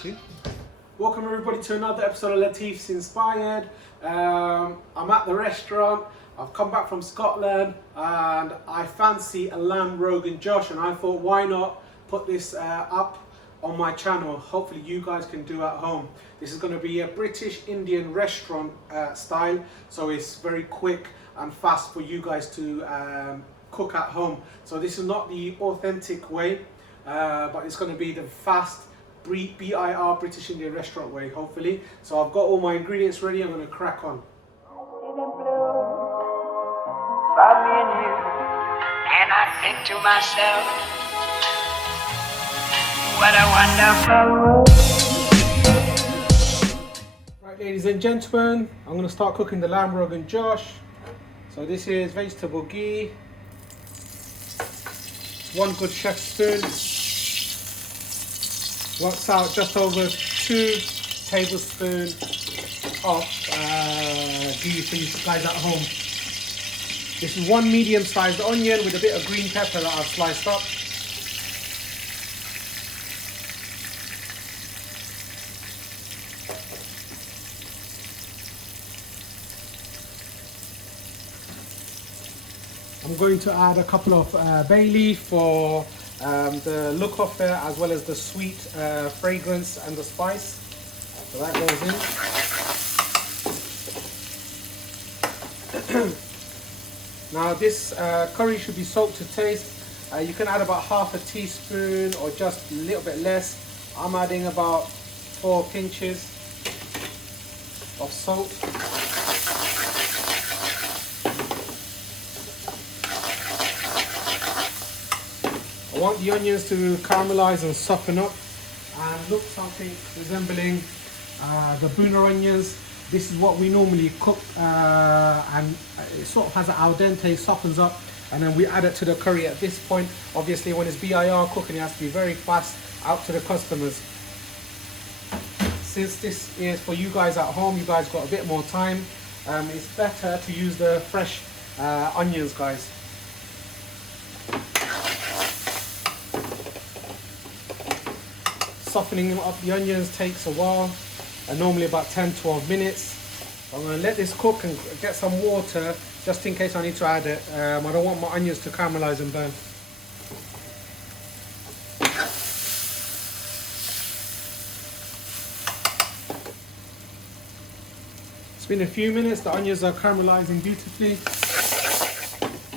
quickly. Welcome everybody to another episode of Latifs Inspired. I'm at the restaurant. I've come back from Scotland and I fancy a lamb Rogan Josh, and I thought why not put this up on my channel. Hopefully you guys can do at home. This is going to be a British Indian restaurant style, so it's very quick and fast for you guys to cook at home. So this is not the authentic way, but it's going to be the fast BIR British Indian restaurant way, hopefully. So I've got all my ingredients ready. I'm going to crack on. And I think to myself, what a wonderful. Right, ladies and gentlemen, I'm going to start cooking the lamb Rogan Josh. So this is vegetable ghee, 1 good chef spoon, works out just over 2 tablespoons of ghee for you guys at home. This is 1 medium-sized onion with a bit of green pepper that I've sliced up. I'm going to add a couple of bay leaf for the look of it, as well as the sweet fragrance and the spice. So that goes in. Now this curry should be salt to taste. You can add about half a teaspoon or just a little bit less. I'm adding about 4 pinches of salt. I want the onions to caramelize and soften up and look something resembling the Buna onions. This is what we normally cook, and it sort of has an al dente, softens up, and then we add it to the curry at this point. Obviously when it's BIR cooking, it has to be very fast out to the customers. Since this is for you guys at home, you guys got a bit more time, it's better to use the fresh onions, guys. Softening up the onions takes a while, normally about 10-12 minutes. I'm going to let this cook and get some water just in case I need to add it. I don't want my onions to caramelize and burn. It's been a few minutes, the onions are caramelizing beautifully.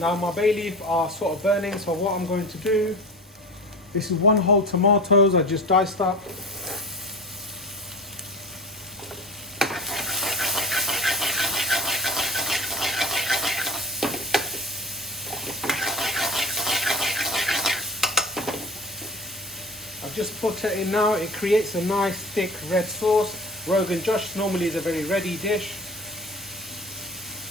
Now my bay leaf are sort of burning, so what I'm going to do, this is 1 whole tomatoes I just diced up. I've just put it in now. It creates a nice thick red sauce. Rogan Josh normally is a very ready dish.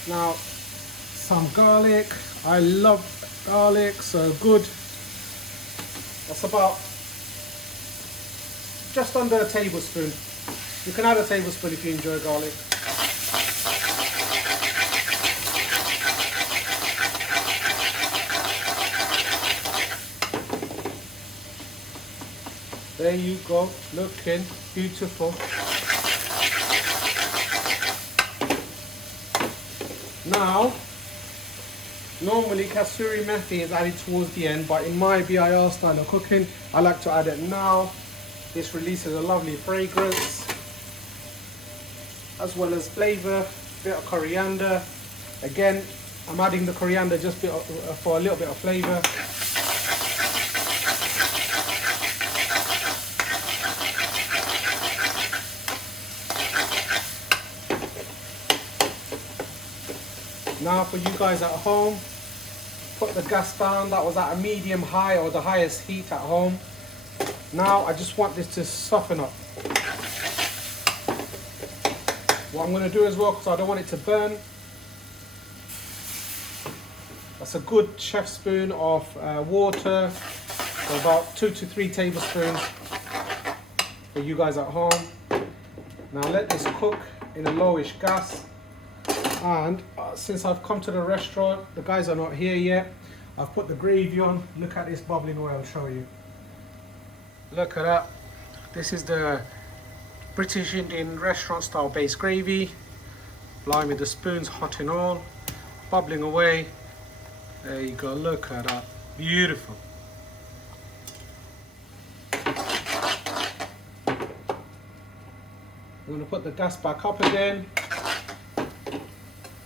Now some garlic. I love garlic, so good. That's about just under a tablespoon. You can add a tablespoon if you enjoy garlic. There you go, looking beautiful. Now, normally kasuri methi is added towards the end, but in my BIR style of cooking, I like to add it now. This releases a lovely fragrance, as well as flavour, bit of coriander. Again, I'm adding the coriander just for a little bit of flavour. Now for you guys at home, put the gas down. That was at a medium high or the highest heat at home. Now I just want this to soften up. What I'm going to do as well, because I don't want it to burn, that's a good chef spoon of water, so about 2 to 3 tablespoons for you guys at home. Now let this cook in a lowish gas. And since I've come to the restaurant, the guys are not here yet. I've put the gravy on. Look at this bubbling oil, I'll show you. Look at that. This is the British Indian restaurant style base gravy. Blimey, the spoon's hot and all, bubbling away. There you go, look at that, beautiful. I'm going to put the gas back up again.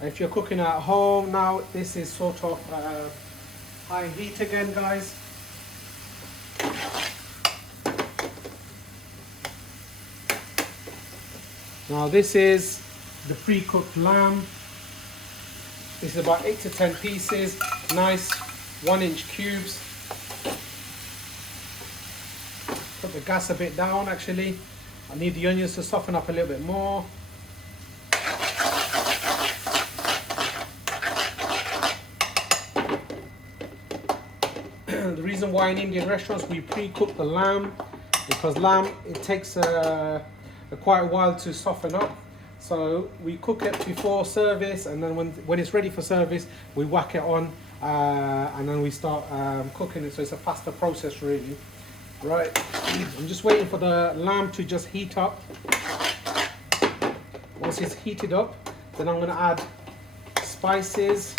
If you're cooking at home now, this is sort of high heat again, guys. Now this is the pre-cooked lamb. This is about 8 to 10 pieces, nice 1-inch cubes. Put the gas a bit down actually. I need the onions to soften up a little bit more. The reason why in Indian restaurants we pre-cook the lamb, because lamb, it takes quite a while to soften up. So we cook it before service, and then when it's ready for service, we whack it on and then we start cooking it. So it's a faster process really. Right, I'm just waiting for the lamb to just heat up. Once it's heated up, then I'm going to add spices.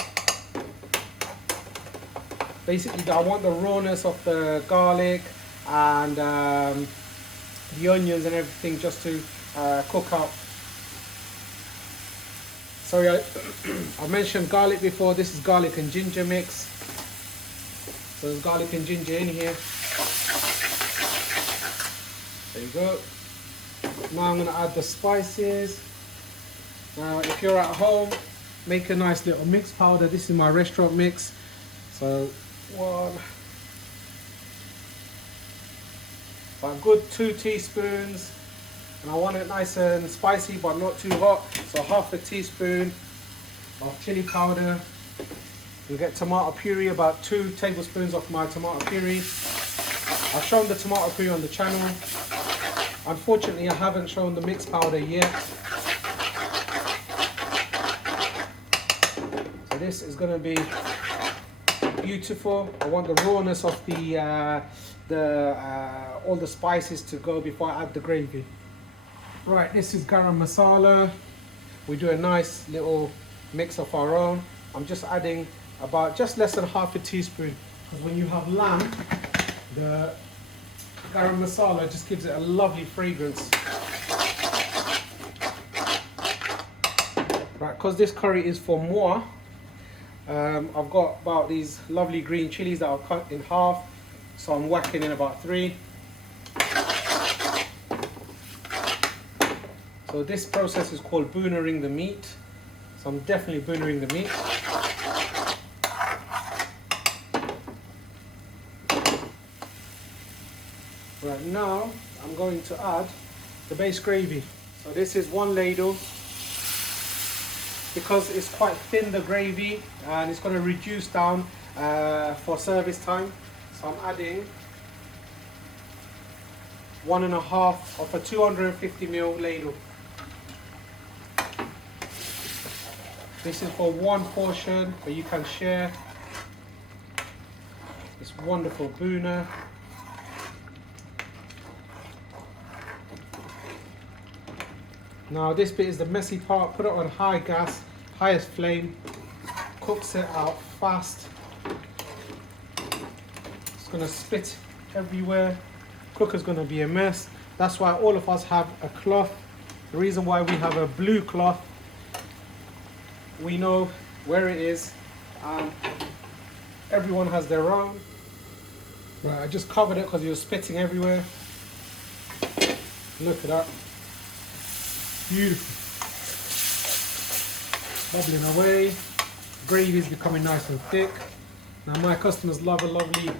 Basically, I want the rawness of the garlic and the onions and everything just to cook up. Sorry, I mentioned garlic before. This is garlic and ginger mix. So there's garlic and ginger in here. There you go. Now I'm going to add the spices. Now if you're at home, make a nice little mix powder. This is my restaurant mix. So a good 2 teaspoons. And I want it nice and spicy but not too hot. So half a teaspoon of chili powder. You get tomato puree, about 2 tablespoons of my tomato puree. I've shown the tomato puree on the channel. Unfortunately, I haven't shown the mixed powder yet. So this is going to be beautiful. I want the rawness of all the spices to go before I add the gravy. Right, this is garam masala. We do a nice little mix of our own. I'm just adding about just less than half a teaspoon, because when you have lamb, the garam masala just gives it a lovely fragrance. Right, because this curry is for moi, I've got about these lovely green chilies that I've cut in half, so I'm whacking in about 3. So this process is called boonering the meat. So I'm definitely boonering the meat. Right, now I'm going to add the base gravy. So this is 1 ladle. Because it's quite thin, the gravy, and it's going to reduce down for service time. So I'm adding 1.5 of a 250 ml ladle. This is for 1 portion, but you can share this wonderful booner. Now this bit is the messy part. Put it on high gas, highest flame, cooks it out fast. It's going to spit everywhere. Cooker's going to be a mess. That's why all of us have a cloth. The reason why we have a blue cloth, we know where it is, and everyone has their own. Right, I just covered it because it was spitting everywhere. Look at that. Beautiful. Bubbling away. Gravy is becoming nice and thick. Now my customers love a lovely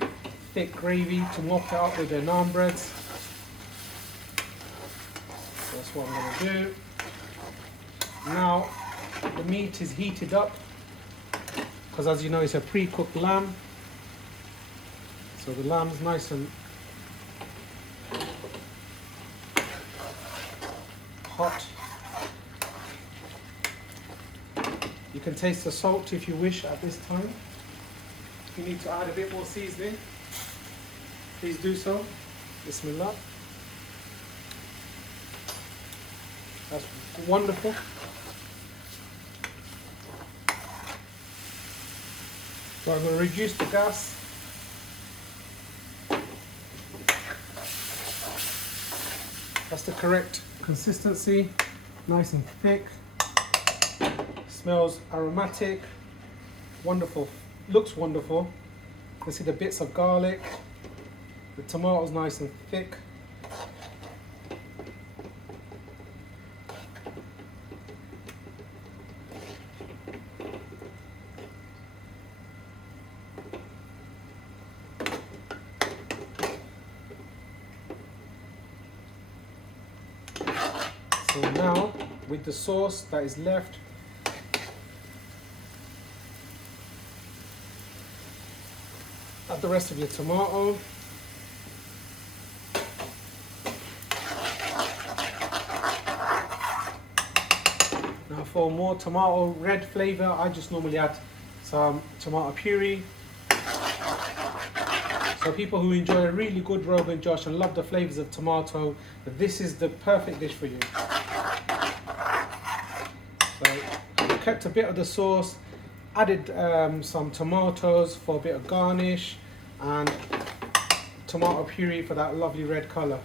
thick gravy to mop it up with their naan breads. So that's what I'm going to do. Now the meat is heated up, because as you know it's a pre-cooked lamb. So the lamb's nice and hot. You can taste the salt if you wish at this time. If you need to add a bit more seasoning, please do so. Bismillah. That's wonderful. So I'm going to reduce the gas. That's the correct consistency, nice and thick. Smells aromatic, wonderful, looks wonderful. You can see the bits of garlic. The tomatoes nice and thick. So now, with the sauce that is left, add the rest of your tomato. Now for more tomato red flavour, I just normally add some tomato puree. So people who enjoy a really good Rogan Josh and love the flavours of tomato, this is the perfect dish for you. So I kept a bit of the sauce, added some tomatoes for a bit of garnish, and tomato puree for that lovely red colour.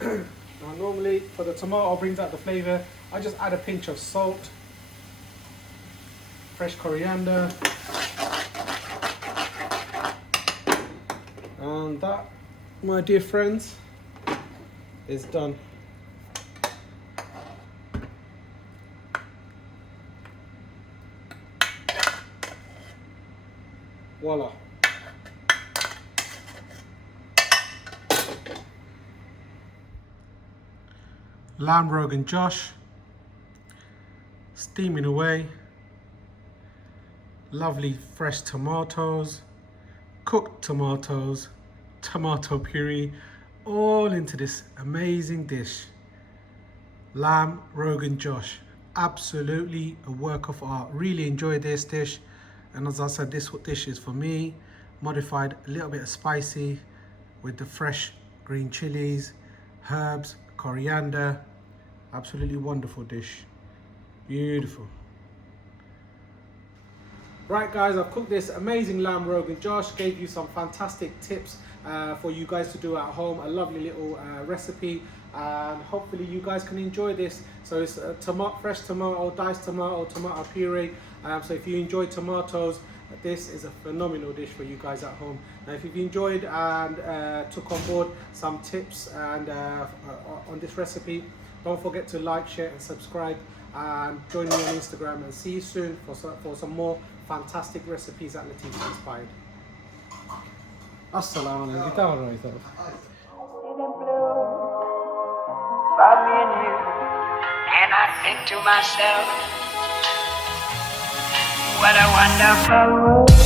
Now normally for the tomato brings out the flavour, I just add a pinch of salt, fresh coriander, and that, my dear friends, is done. Voila. Lamb Rogan Josh, steaming away. Lovely fresh tomatoes, cooked tomatoes, tomato puree, all into this amazing dish. Lamb Rogan Josh, absolutely a work of art. Really enjoyed this dish, and as I said, this dish is for me, modified a little bit of spicy with the fresh green chilies, herbs, coriander. Absolutely wonderful dish, beautiful. Right guys, I've cooked this amazing lamb Rogan Josh, gave you some fantastic tips for you guys to do at home, a lovely little recipe, and hopefully you guys can enjoy this. So it's fresh tomato, diced tomato, tomato puree. So if you enjoy tomatoes, this is a phenomenal dish for you guys at home. Now if you've enjoyed and took on board some tips and on this recipe, don't forget to like, share and subscribe, and join me on Instagram, and see you soon for some more fantastic recipes at Latifs Inspired. Assalamu alaikum. About me and you, and I think to myself, what a wonderful world.